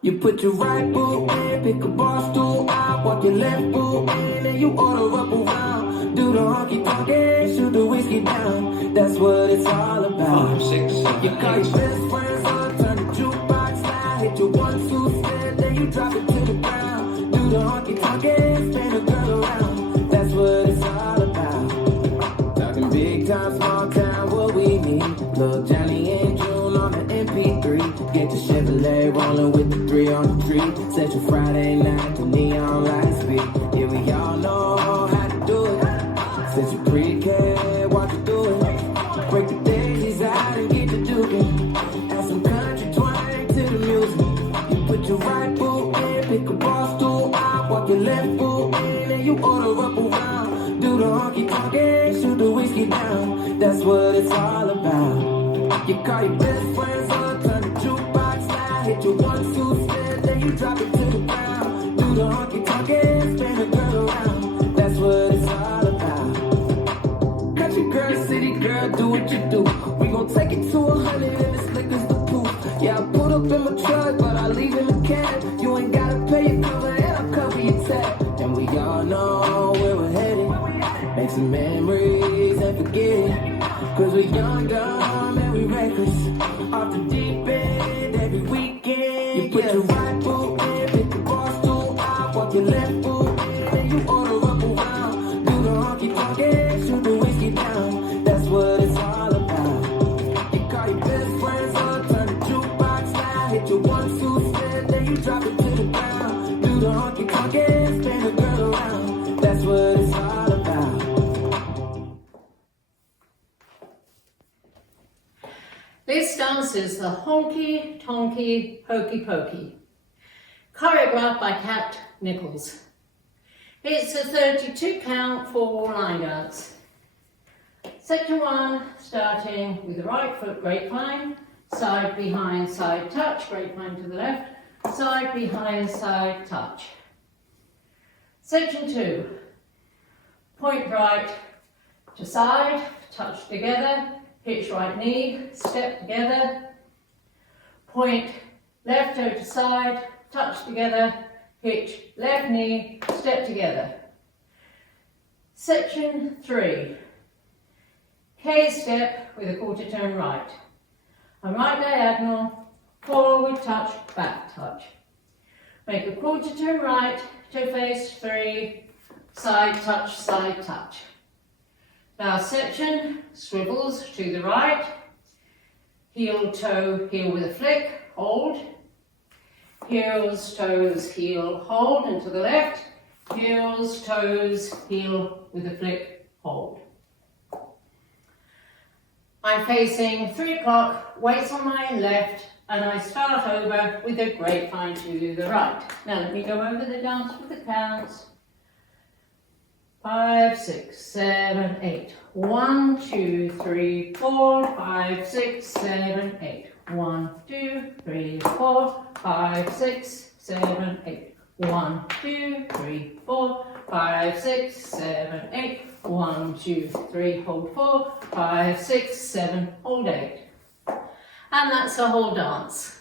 You put your right foot in, pick a bar stool out, walk your left foot in, and you order up around. Do the honky-tonky, shoot the whiskey down. That's what it's all about. 5, 6, 7, You call your best friends up, turn the jukebox loud, hit your 1-2 step, then you drop it to the ground. Do the honky-tonky, spin a girl around. That's what it's all about. Talking big time, small town, what we need. Lil' Johnny and June on the MP3. Get the Chevrolet rolling with the 3 on the tree. Set your Friday night to neon lights speed. Yeah, we all know how to do it. Since you pre-K, watch you do it. Break the daisies out and get the duking. Add some country twang to the music. You put your right foot in, pick a bar stool out, walk your left foot in, and you order up around. Do the honky-tonky, shoot the whiskey down. That's what it's all about. You call your best friends up, turn the jukebox loud, hit your 1-2 step, then you drop it to the ground. Do the honky-tonky, spin a girl around. That's what it's all about. Country girl, city girl, do what you do. We gon' take it to 100 and the slickers the proof. Yeah, I put up in my truck, but I leave in the cab. You ain't gotta pay your cover and I'll cover your tab. And we all know where we're headed. Make some memories and forget it. Cause we're young, dumb, and we reckless. Off the deep end every weekend. You put your right foot in, pick the bar stool out, walk your left foot in, and you order up around. Do the honky-tonky, shoot the whiskey down. That's what it's all about. You call your best friends up, turn the jukebox loud, hit your 1-2 step, then you drop it to the ground. Do the honky-tonky, spin a girl around. That's what it's all about. This dance is the Honkeytonkey Hokey Pokey, choreographed by Cat Nichols. It's a 32 count 4-line dance. Section 1, starting with the right foot grapevine, side behind side touch, grapevine to the left, side behind side touch. Section 2, point right to side, touch together, hitch right knee, step together, point left toe to side, touch together, hitch left knee, step together. Section 3, K step with a quarter turn right. A right diagonal, forward touch, back touch. Make a quarter turn right to face 3, side touch, side touch. Last section, swivels to the right, heel, toe, heel with a flick, hold, heels, toes, heel, hold, and to the left, heels, toes, heel with a flick, hold. I'm facing 3 o'clock, weights on my left, and I start over with a grapevine to the right. Now let me go over the dance with the counts. 5, 6, 7, 8. 1, 2, 3, 4, 5, 6, 7, 8. 1, 2, 3, 4, 5, 6, 7, 8. 1, 2, 3, 4, 5, 6, 7, 8. 1, 2, 3, hold 4, 5, 6, 7, hold 8. And that's the whole dance.